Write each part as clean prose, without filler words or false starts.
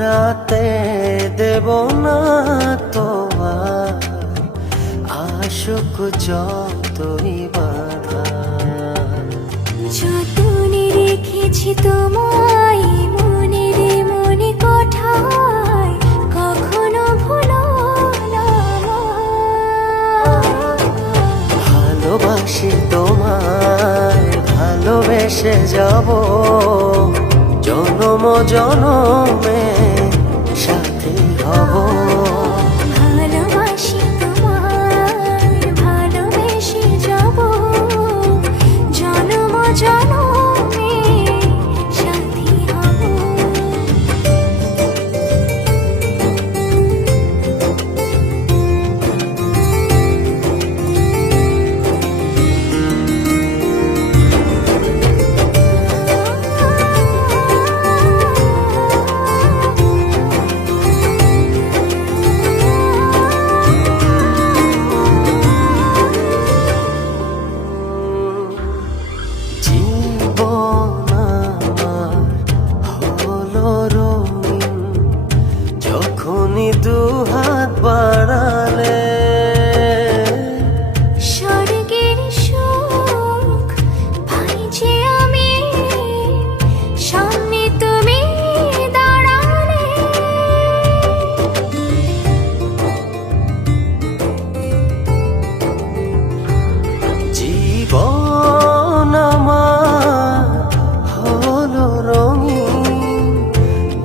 হারাতে দেব না তোমার আশুক যতই বাধা। যতনে রেখেছি তোমায় মনের মনে কোঠায়, কখনো ভুলো না। ভালোবাসি তোমায়, ভালোবেসে যাব জনম জনমে সাথী হব। ভালোবাসি তোমায়, ভালোবেসে যাব জনম জনমে সাথী হব। জীবন আমার হলো রঙিন, যখনই দুহাত বাড়ালে। স্বর্গের সুখ পাই যে আমি, সামনে তুমি দাঁড়ালে। জীবন আমার হলো রঙিন,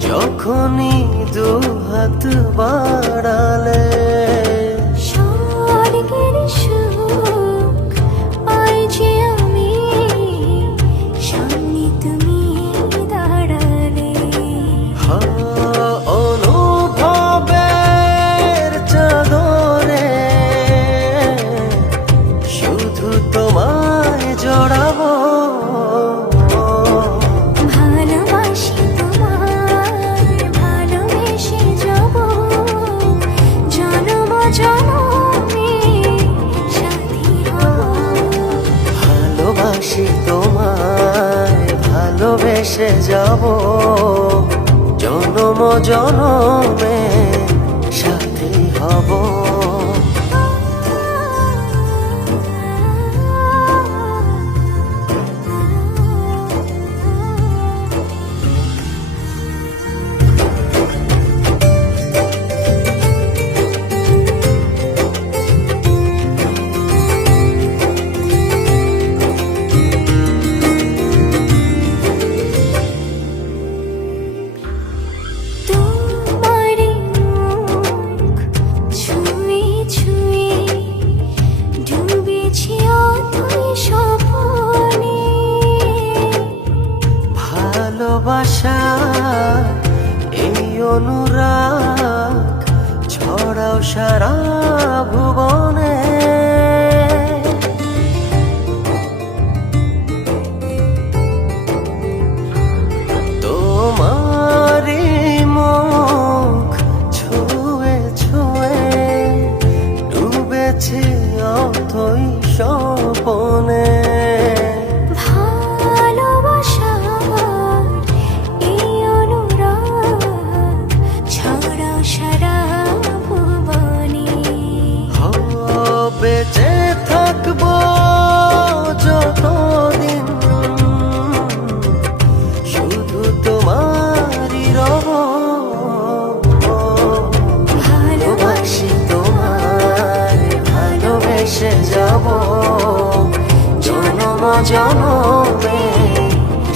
যখনই দুহাত বাড়ালে। স্বর্গের সুখ পাই যে আমি, সামনে তুমি দাঁড়ালে। অনুভবের চাদরে শুধু তোমায় জড়াবো। ভালোবাসি তোমায়, ভালোবেসে যাব জনম জনমে সাথী হব। ভালোবাসি তোমায়, ভালোবেসে যাব জনম জনমে সাথী হব। তোমারই মুখ ছুঁয়ে ছুঁয়ে ডুবেছি অথই স্বপ্নে। ভালোবাসা এই অনুরাগ ছড়াও সারা ভুবনে। তোমারই মুখ ছুঁয়ে ছুঁয়ে ডুবেছি অথই স্বপনে। ভালোবাসার এই অনুরাগ ছড়াও সারা ভুবনে। বেঁচে থাকবো যতদিন শুধু তোমারই রব। ভালোবাসি তোমায়, ভালোবেসে যাব জনম জনমে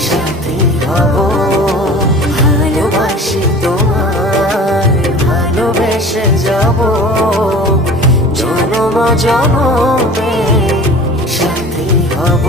সাথী হব। ভালোবাসি তোমায়, ভালোবেসে যাব জনম জনমে সাথী হব।